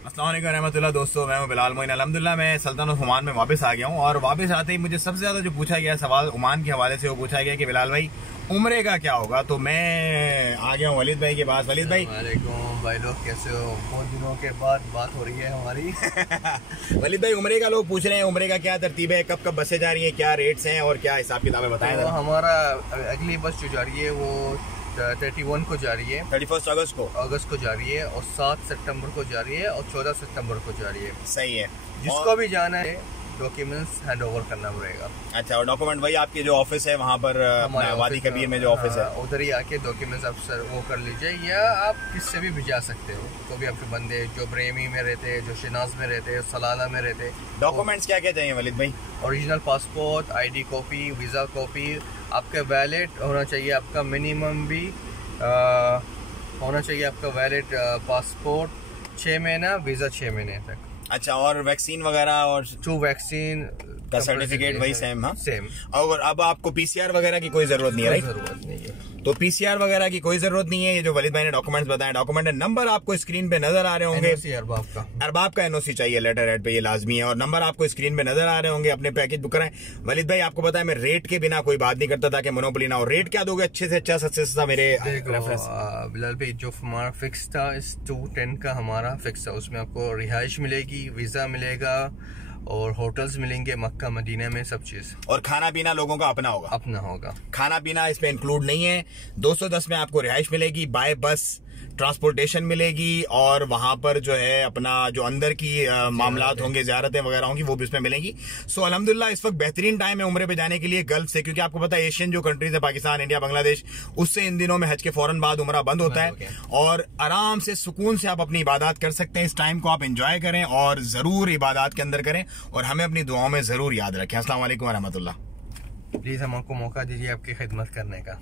अस्सलाम वालेकुम रहमतुल्लाह। दोस्तों मैं हूं बिलाल मोइन। अल्हम्दुलिल्लाह मैं सल्तनत ओमान में वापस आ गया हूं और वापस आते ही मुझे सबसे ज्यादा जो पूछा गया सवाल ओमान के हवाले से वो पूछा गया कि बिलाल भाई उम्रे का क्या होगा। तो मैं आ गया हूं वलीद भाई के पास। वलीद भाई वालेकुम भाई लोग, कैसे हो? बहुत दिनों के बाद बात हो रही है हमारी। वलीद भाई उम्रे का लोग पूछ रहे हैं, उम्रे का क्या तरतीब है, कब कब बसें जा रही हैं, क्या रेट्स हैं और क्या हिसाब किताब है, बताएं। तो हमारा अगली बस जो जा रही है वो 31 को जा रही है, 31 अगस्त को जा रही है और 7 सितंबर को जा रही है और 14 सितंबर को जा रही है। सही है। जिसको भी जाना है डॉक्यूमेंट्स हैंड ओवर करना पड़ेगा। अच्छा, और डॉक्यूमेंट भाई आपके जो ऑफिस है वहाँ पर वादी कबीर में जो ऑफिस है उधर ही आके डॉक्यूमेंट्स आप सर वो कर लीजिए, या आप किससे भी भिजा सकते हो। तो भी आपके बंदे जो ब्रेमी में रहते हैं, जो शिनाज में रहते हैं, सलाला में रहते हैं। डॉक्यूमेंट्स क्या क्या चाहिए वलीद भाई? Original passport, ID copy, visa copy, आपका वैलिड होना चाहिए, आपका मिनिमम भी होना चाहिए, आपका वैलिड पासपोर्ट 6 महीना, वीज़ा 6 महीने तक। अच्छा, और वैक्सीन वगैरह और 2 वैक्सीन का सर्टिफिकेट वही सेम? हाँ सेम। और अब आपको PCR वगैरह की कोई जरूरत नहीं है, राइट? जरूरत नहीं है। तो PCR वगैरह की कोई जरूरत नहीं है। ये जो वलीद भाई ने डॉक्यूमेंट्स बताए, डॉक्यूमेंट नंबर आपको स्क्रीन पे नजर आ रहे होंगे। अरबाब का NOC चाहिए, लेटर हेड पे, ये लाजमी है। और नंबर आपको स्क्रीन पे नजर आ रहे होंगे। अपने पैकेज बुक कराएं। वलीद भाई आपको पता है मैं रेट के बिना कोई बात नहीं करता ताकि मोनोपोली ना हो। रेट क्या दोगे अच्छे से अच्छा, सबसे सस्ता मेरे रेफरेंस? बिलाल भाई जो हमारा फिक्स था इस 210 का हमारा फिक्स था, उसमें आपको रिहाइश मिलेगी, वीजा मिलेगा और होटल्स मिलेंगे मक्का मदीना में, सब चीज। और खाना पीना लोगों का अपना होगा? खाना पीना इसमें इंक्लूड नहीं है। 210 में आपको रिहाइश मिलेगी, बाय बस ट्रांसपोर्टेशन मिलेगी और वहां पर जो है अपना जो अंदर की मामलात होंगे, ज़ियारतें वगैरह होंगी, वो भी इसमें मिलेंगी। सो अल्हम्दुलिल्लाह इस वक्त बेहतरीन टाइम है उम्रे पे जाने के लिए गल्फ से, क्योंकि आपको पता है एशियन जो कंट्रीज है, पाकिस्तान, इंडिया, बांग्लादेश, उससे इन दिनों में हज के फौरन बाद उम्रा बंद होता है और आराम से सुकून से आप अपनी इबादत कर सकते हैं। इस टाइम को आप एंजॉय करें और जरूर इबादत के अंदर करें और हमें अपनी दुआओं में जरूर याद रखें। अस्सलाम वालेकुम व रहमतुल्लाह। प्लीज हमको मौका दीजिए आपकी खिदमत करने का।